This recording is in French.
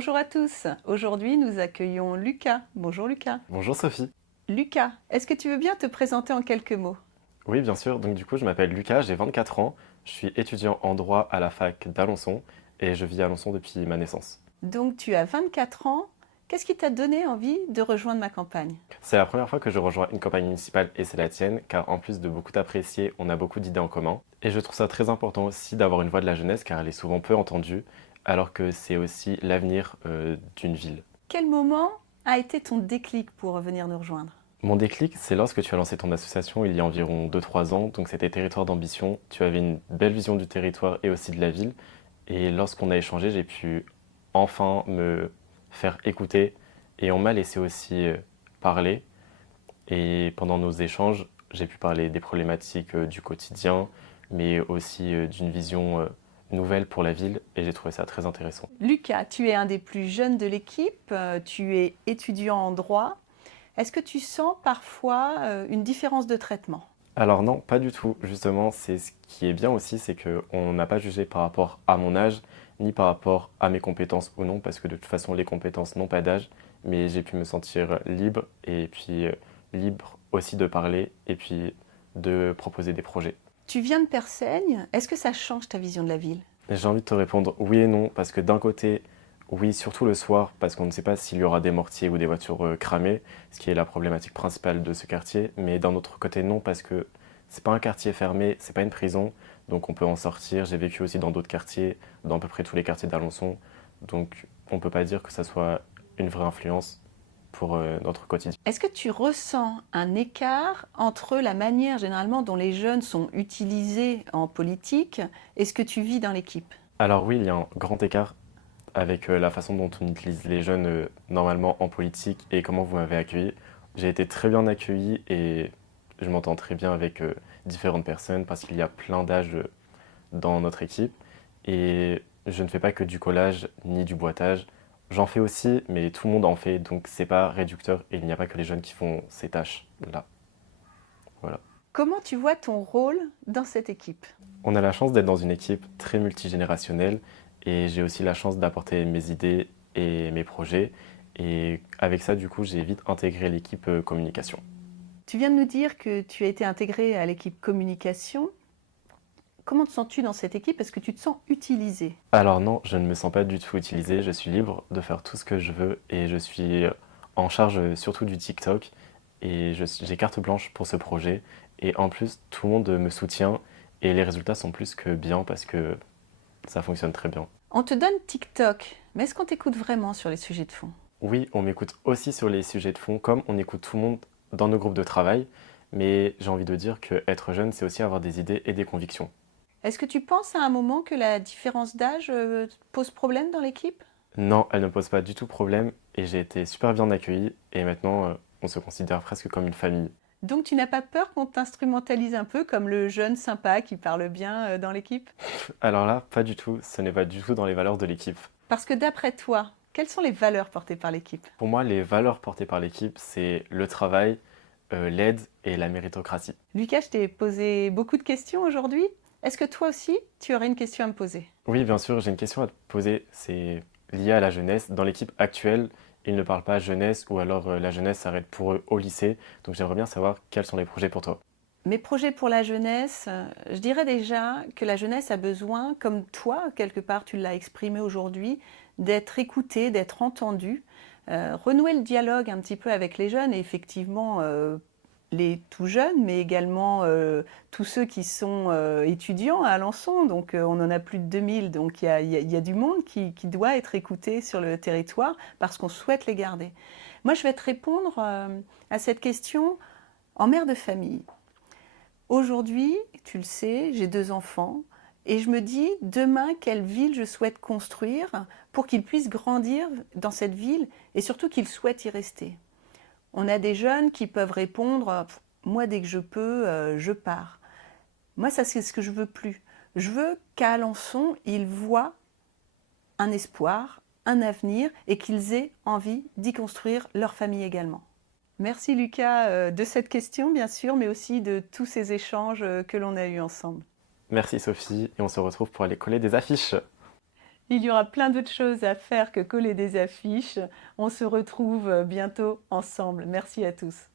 Bonjour à tous. Aujourd'hui, nous accueillons Lucas. Bonjour Lucas. Bonjour Sophie. Lucas, est-ce que tu veux bien te présenter en quelques mots? Oui, bien sûr. Donc du coup, je m'appelle Lucas, j'ai 24 ans. Je suis étudiant en droit à la fac d'Alençon et je vis à Alençon depuis ma naissance. Donc, tu as 24 ans. Qu'est-ce qui t'a donné envie de rejoindre ma campagne? C'est la première fois que je rejoins une campagne municipale et c'est la tienne, car en plus de beaucoup t'apprécier, on a beaucoup d'idées en commun. Et je trouve ça très important aussi d'avoir une voix de la jeunesse, car elle est souvent peu entendue, alors que c'est aussi l'avenir d'une ville. Quel moment a été ton déclic pour venir nous rejoindre? Mon déclic, c'est lorsque tu as lancé ton association il y a environ 2-3 ans, donc c'était Territoire d'ambition. Tu avais une belle vision du territoire et aussi de la ville. Et lorsqu'on a échangé, j'ai pu enfin me faire écouter et on m'a laissé aussi parler. Et pendant nos échanges, j'ai pu parler des problématiques du quotidien, mais aussi d'une vision nouvelle pour la ville et j'ai trouvé ça très intéressant. Lucas, tu es un des plus jeunes de l'équipe. Tu es étudiant en droit. Est-ce que tu sens parfois une différence de traitement? Alors non, pas du tout. Justement, c'est ce qui est bien aussi, c'est qu'on n'a pas jugé par rapport à mon âge, ni par rapport à mes compétences ou non, parce que de toute façon, les compétences n'ont pas d'âge, mais j'ai pu me sentir libre et puis libre aussi de parler et puis de proposer des projets. Tu viens de Persaigne. Est-ce que ça change ta vision de la ville? J'ai envie de te répondre oui et non, parce que d'un côté, oui, surtout le soir, parce qu'on ne sait pas s'il y aura des mortiers ou des voitures cramées, ce qui est la problématique principale de ce quartier, mais d'un autre côté, non, parce que c'est pas un quartier fermé, c'est pas une prison, donc on peut en sortir. J'ai vécu aussi dans d'autres quartiers, dans à peu près tous les quartiers d'Alençon, donc on peut pas dire que ça soit une vraie influence pour notre quotidien. Est-ce que tu ressens un écart entre la manière généralement dont les jeunes sont utilisés en politique et ce que tu vis dans l'équipe? Alors oui, il y a un grand écart avec la façon dont on utilise les jeunes normalement en politique et comment vous m'avez accueilli. J'ai été très bien accueilli et je m'entends très bien avec différentes personnes parce qu'il y a plein d'âges dans notre équipe et je ne fais pas que du collage ni du boitage. J'en fais aussi, mais tout le monde en fait, donc c'est pas réducteur et il n'y a pas que les jeunes qui font ces tâches-là. Voilà. Comment tu vois ton rôle dans cette équipe? On a la chance d'être dans une équipe très multigénérationnelle et j'ai aussi la chance d'apporter mes idées et mes projets. Et avec ça, du coup, j'ai vite intégré l'équipe communication. Tu viens de nous dire que tu as été intégré à l'équipe communication. Comment te sens-tu dans cette équipe? Est-ce que tu te sens utilisé? Alors non, je ne me sens pas du tout utilisé, je suis libre de faire tout ce que je veux et je suis en charge surtout du TikTok et j'ai carte blanche pour ce projet. Et en plus, tout le monde me soutient et les résultats sont plus que bien parce que ça fonctionne très bien. On te donne TikTok, mais est-ce qu'on t'écoute vraiment sur les sujets de fond? Oui, on m'écoute aussi sur les sujets de fond, comme on écoute tout le monde dans nos groupes de travail, mais j'ai envie de dire que être jeune, c'est aussi avoir des idées et des convictions. Est-ce que tu penses à un moment que la différence d'âge pose problème dans l'équipe? Non, elle ne pose pas du tout problème et j'ai été super bien accueilli et maintenant on se considère presque comme une famille. Donc tu n'as pas peur qu'on t'instrumentalise un peu comme le jeune sympa qui parle bien dans l'équipe? Alors là, pas du tout, ce n'est pas du tout dans les valeurs de l'équipe. Parce que d'après toi, quelles sont les valeurs portées par l'équipe? Pour moi, les valeurs portées par l'équipe, c'est le travail, l'aide et la méritocratie. Lucas, je t'ai posé beaucoup de questions aujourd'hui. Est-ce que toi aussi, tu aurais une question à me poser? Oui, bien sûr, j'ai une question à te poser, c'est lié à la jeunesse. Dans l'équipe actuelle, ils ne parlent pas jeunesse ou alors la jeunesse s'arrête pour eux au lycée. Donc j'aimerais bien savoir quels sont les projets pour toi. Mes projets pour la jeunesse, je dirais déjà que la jeunesse a besoin, comme toi, quelque part tu l'as exprimé aujourd'hui, d'être écoutée, d'être entendue, renouer le dialogue un petit peu avec les jeunes et effectivement les tout jeunes, mais également tous ceux qui sont étudiants à Alençon. Donc on en a plus de 2000, donc il y a du monde qui doit être écouté sur le territoire parce qu'on souhaite les garder. Moi, je vais te répondre à cette question en mère de famille. Aujourd'hui, tu le sais, j'ai 2 enfants et je me dis demain quelle ville je souhaite construire pour qu'ils puissent grandir dans cette ville et surtout qu'ils souhaitent y rester. On a des jeunes qui peuvent répondre moi dès que je peux, je pars. Moi ça c'est ce que je veux plus. Je veux qu'à Alençon, ils voient un espoir, un avenir et qu'ils aient envie d'y construire leur famille également. Merci Lucas de cette question bien sûr, mais aussi de tous ces échanges que l'on a eus ensemble. Merci Sophie et on se retrouve pour aller coller des affiches. Il y aura plein d'autres choses à faire que coller des affiches. On se retrouve bientôt ensemble. Merci à tous.